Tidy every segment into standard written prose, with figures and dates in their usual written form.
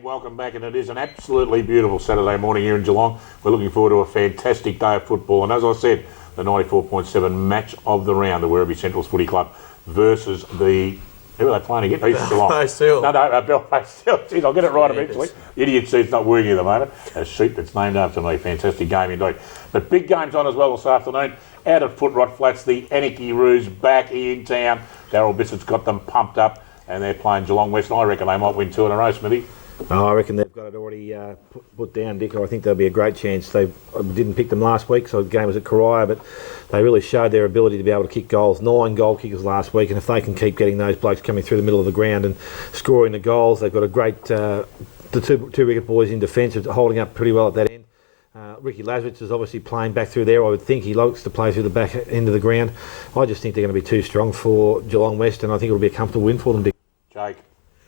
and welcome back. And it is an absolutely beautiful Saturday morning here in Geelong. We're looking forward to a fantastic day of football. And as I said, the 94.7 match of the round, the Werribee Central's Footy Club versus the... Who are they playing again? East Geelong. Belfast Hill. Jeez, I'll get it right eventually. The idiot seat's not working at the moment. A sheep that's named after me. Fantastic game indeed. But big games on as well this afternoon. Out at Footrot Flats, the Anarchy Roos back in town. Darryl Bissett's got them pumped up and they're playing Geelong West. And I reckon they might win 2 in a row, Smithy. Oh, I reckon they've got it already put down, Dick. I think there'll be a great chance. They didn't pick them last week, so the game was at Karaya, but they really showed their ability to be able to kick goals. 9 goal kickers last week, and if they can keep getting those blokes coming through the middle of the ground and scoring the goals, they've got a great... the two wicket boys in defence are holding up pretty well at that end. Ricky Lazarus is obviously playing back through there. I would think he likes to play through the back end of the ground. I just think they're going to be too strong for Geelong West, and I think it'll be a comfortable win for them, Dick. Jake.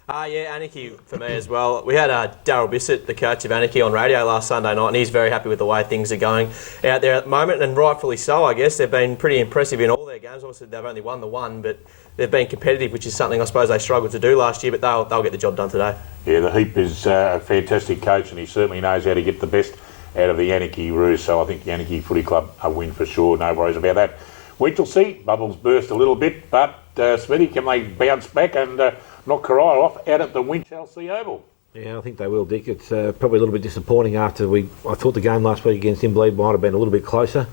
Yeah, Anarchy for me as well. We had Darryl Bissett, the coach of Anarchy, on radio last Sunday night, and he's very happy with the way things are going out there at the moment, and rightfully so, I guess. They've been pretty impressive in all their games. Obviously, they've only won the one, but they've been competitive, which is something I suppose they struggled to do last year, but they'll get the job done today. Yeah, the Heap is a fantastic coach, and he certainly knows how to get the best out of the Anarchy Roos, so I think the Anarchy Footy Club a win for sure. No worries about that. Wait till see. Bubbles burst a little bit, but Smithy, can they bounce back and... knock Karaya off out at the Winchelsea Oval? Yeah, I think they will, Dick. It's probably a little bit disappointing after I thought the game last week against Inverleith might have been a little bit closer,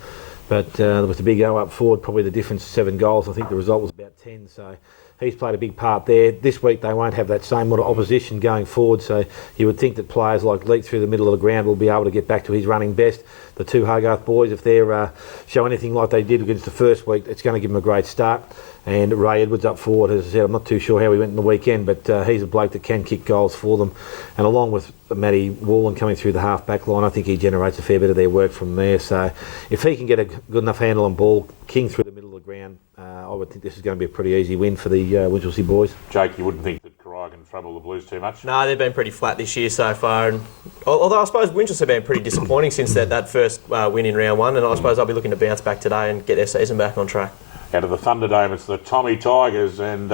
but there was the big O up forward, probably the difference 7 goals. I think the result was about 10, so he's played a big part there. This week they won't have that same sort of opposition going forward, so you would think that players like Leake through the middle of the ground will be able to get back to his running best. The 2 Hogarth boys, if they're show anything like they did against the first week, it's going to give them a great start. And Ray Edwards up forward, as I said, I'm not too sure how he went in the weekend, but he's a bloke that can kick goals for them. And along with Matty Wallen coming through the half-back line, I think he generates a fair bit of their work from there. So if he can get a good enough handle on ball, King through the middle of the ground, I would think this is going to be a pretty easy win for the Winchelsea boys. Jake, you wouldn't think that Karaya can trouble the Blues too much? No, they've been pretty flat this year so far. And although I suppose Winchelsea have been pretty disappointing since that first win in round 1, and I suppose they'll be looking to bounce back today and get their season back on track. Out of the Thunderdome, it's the Tommy Tigers, and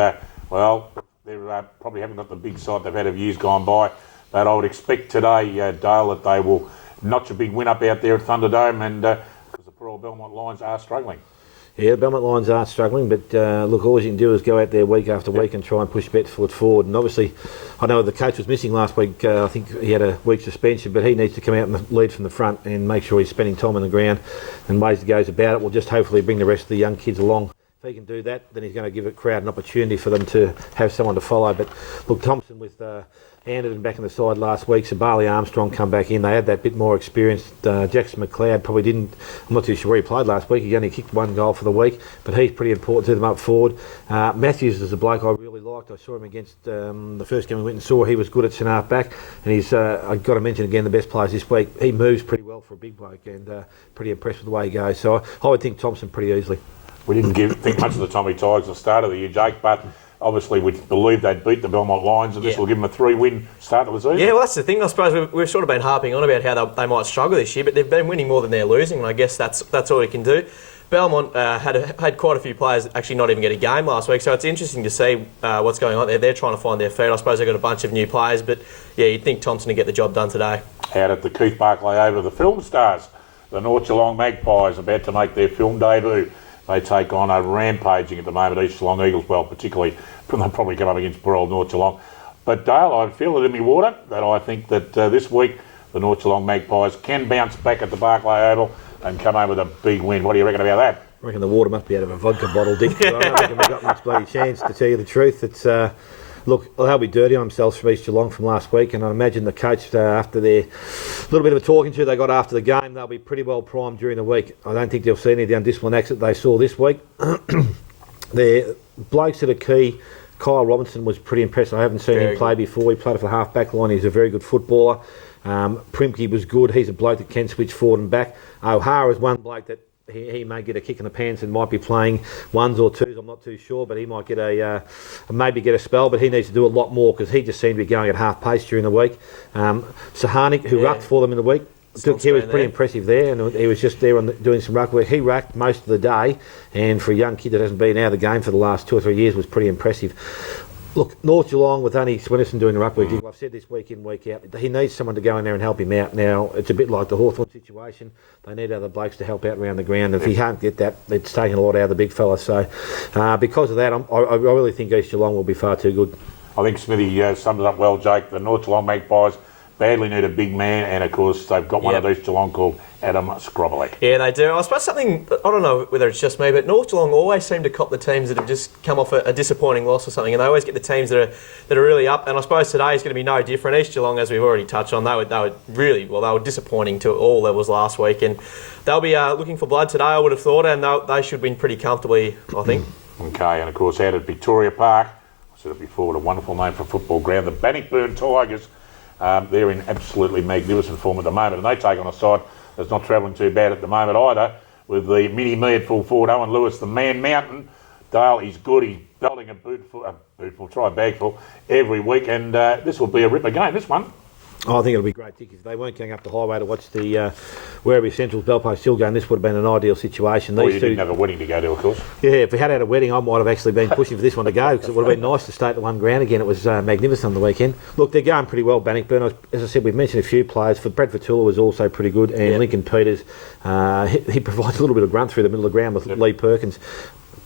well, they probably haven't got the big side they've had of years gone by, but I would expect today, Dale, that they will notch a big win up out there at Thunderdome, and because the poor old Belmont Lions are struggling. Yeah, the Belmont Lions are struggling, but look, all you can do is go out there week after week and try and push Bedford forward. And obviously, I know the coach was missing last week. I think he had a week suspension, but he needs to come out and lead from the front and make sure he's spending time on the ground and ways he goes about it. Will just hopefully bring the rest of the young kids along. If he can do that, then he's going to give the crowd an opportunity for them to have someone to follow. But look, Thompson with Anderton back in the side last week, Sabali Armstrong come back in. They had that bit more experience. Jackson McLeod probably didn't, I'm not too sure where he played last week. He only kicked 1 goal for the week, but he's pretty important to them up forward. Matthews is a bloke I really liked. I saw him against the first game we went and saw. He was good at centre half back, and he's, I've got to mention again, the best players this week. He moves pretty well for a big bloke, and pretty impressed with the way he goes. So I would think Thompson pretty easily. We didn't think much of the Tommy Tigers at the start of the year, Jake, but obviously we believe they'd beat the Belmont Lions, and this will give them a 3-win start of the season. Yeah, well, that's the thing. I suppose we've sort of been harping on about how they might struggle this year, but they've been winning more than they're losing, and I guess that's all you can do. Belmont had quite a few players actually not even get a game last week, so it's interesting to see what's going on there. They're trying to find their feet. I suppose they've got a bunch of new players, but yeah, you'd think Thompson to get the job done today. Out at the Keith Barclay Oval, the film stars, the North Geelong Magpies, about to make their film debut. They take on a rampaging at the moment East Geelong Eagles, well, particularly, they'll probably come up against poor old North Geelong. But Dale, I feel it in my water that I think that this week the North Geelong Magpies can bounce back at the Barclay Oval and come home with a big win. What do you reckon about that? I reckon the water must be out of a vodka bottle, Dick. I don't reckon we've got much bloody chance, to tell you the truth. It's look, they'll be dirty on themselves from East Geelong from last week, and I imagine the coach, after their little bit of a talking to they got after the game, they'll be pretty well primed during the week. I don't think they'll see any of the undisciplined acts that they saw this week. The blokes that are key, Kyle Robinson was pretty impressive. I haven't seen him play before. He played for the half-back line. He's a very good footballer. Primke was good. He's a bloke that can switch forward and back. O'Hara is one bloke that he may get a kick in the pants and might be playing 1s or 2s. I'm not too sure, but he might get maybe get a spell. But he needs to do a lot more because he just seemed to be going at half pace during the week. Sahanik, who rucked for them in the week, he was pretty impressive there, and he was just there doing some ruck work. He racked most of the day, and for a young kid that hasn't been out of the game for the last 2 or 3 years, was pretty impressive. Look, North Geelong with only Swinnerson doing the ruck week, I've said this week in, week out, he needs someone to go in there and help him out. Now, it's a bit like the Hawthorn situation. They need other blokes to help out around the ground. And if he can't get that, it's taking a lot out of the big fella. So, because of that, I really think East Geelong will be far too good. I think Smithy sums it up well, Jake. The North Geelong Magpies badly need a big man, and of course they've got one of these Geelong called Adam Scrobbley. Yeah, they do. I suppose something, I don't know whether it's just me, but North Geelong always seem to cop the teams that have just come off a disappointing loss or something, and they always get the teams that are really up. And I suppose today is going to be no different. East Geelong, as we've already touched on, they were disappointing to all levels last week, and they'll be looking for blood today, I would have thought, and they should win pretty comfortably, I think. Okay, and of course out at Victoria Park, I said it before, what a wonderful name for a football ground, the Bannockburn Tigers. They're in absolutely magnificent form at the moment, and they take on a side that's not travelling too bad at the moment either, with the mini-me at full forward, Owen Lewis, the man mountain. Dale, he's good, he's belting a bagful every week, and this will be a ripper game, this one. I think it'll be great. If they weren't going up the highway to watch the Werribee Central's Belpost Hill game, this would have been an ideal situation. Well, you didn't have a wedding to go to, of course. Yeah, if we had had a wedding, I might have actually been pushing for this one to go, because it would have been nice to stay at the one ground again. It was magnificent on the weekend. Look, they're going pretty well, Bannockburn. As I said, we've mentioned a few players. For Brad Fatula was also pretty good, and Lincoln Peters, he provides a little bit of grunt through the middle of the ground with Lee Perkins.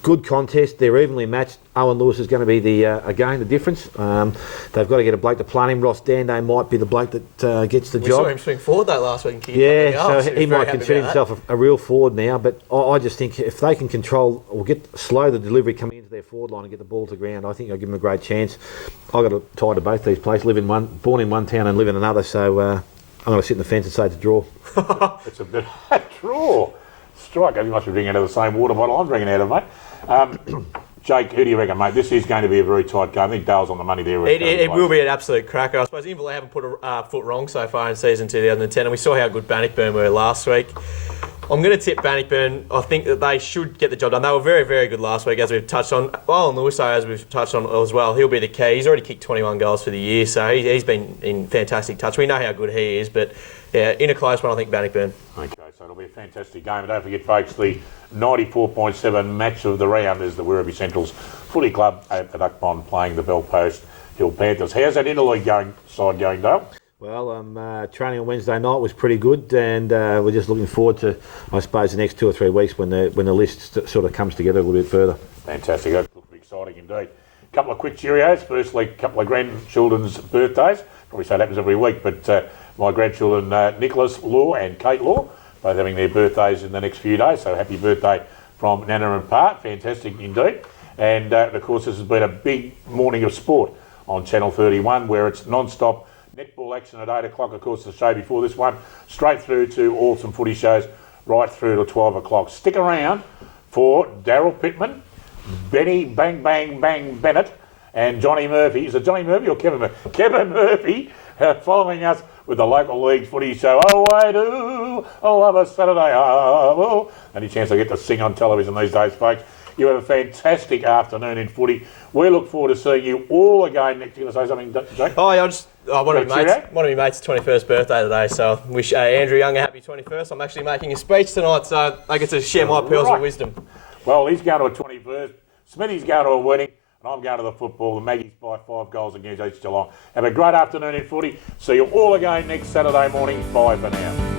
Good contest. They're evenly matched. Owen Lewis is going to be the difference. They've got to get a bloke to plant him. Ross Dando might be the bloke that gets the job. We saw him swing forward though last week. So he might consider himself a real forward now. But I just think if they can control or slow the delivery coming into their forward line and get the ball to ground, I think I'll give them a great chance. I've got a tie to both these places. Born in one town and live in another. So I'm going to sit in the fence and say it's a draw. It's a bit of a draw. Strike. You must be drinking out of the same water bottle I'm drinking out of, mate. Jake, who do you reckon, mate? This is going to be a very tight game. I think Dale's on the money there. It will be an absolute cracker. I suppose Inverleigh haven't put a foot wrong so far in season 2010, and we saw how good Bannockburn were last week. I'm going to tip Bannockburn. I think that they should get the job done. They were very, very good last week, as we've touched on. Owen Lewis, as we've touched on as well, he'll be the key. He's already kicked 21 goals for the year, so he's been in fantastic touch. We know how good he is, but yeah, in a close one, I think Bannockburn. Okay, so it'll be a fantastic game. And don't forget, folks, the 94.7 match of the round is the Werribee Central's footy club at the Duck Pond playing the Belpost Hill Panthers. How's that interleague side going, Dale? Well, training on Wednesday night was pretty good, and we're just looking forward to, I suppose, the next 2 or 3 weeks when the list sort of comes together a little bit further. Fantastic. That looks exciting indeed. A couple of quick cheerios. Firstly, a couple of grandchildren's birthdays. Probably say it happens every week, but my grandchildren, Nicholas Law and Kate Law, both having their birthdays in the next few days. So happy birthday from Nana and Pa. Fantastic indeed. And of course, this has been a big morning of sport on Channel 31, where it's non-stop netball action at 8 o'clock. Of course, the show before this one, straight through to all some footy shows, right through to 12 o'clock. Stick around for Daryl Pittman, Benny Bang Bang Bang Bennett, and Johnny Murphy. Is it Johnny Murphy or Kevin Murphy? Kevin Murphy following us with the local league footy show. Oh, I do. I love a Saturday. Oh, any chance I get to sing on television these days, folks? You have a fantastic afternoon in footy. We look forward to seeing you all again next. You going to say something, Jake? One of my mates' 21st birthday today, so wish Andrew Young a happy 21st. I'm actually making a speech tonight, so I get to share my pearls of wisdom. Well, he's going to a 21st. Smithy's going to a wedding. And I'm going to the football. The Maggies by 5 goals against East Geelong. Have a great afternoon in footy. See you all again next Saturday morning. Bye for now.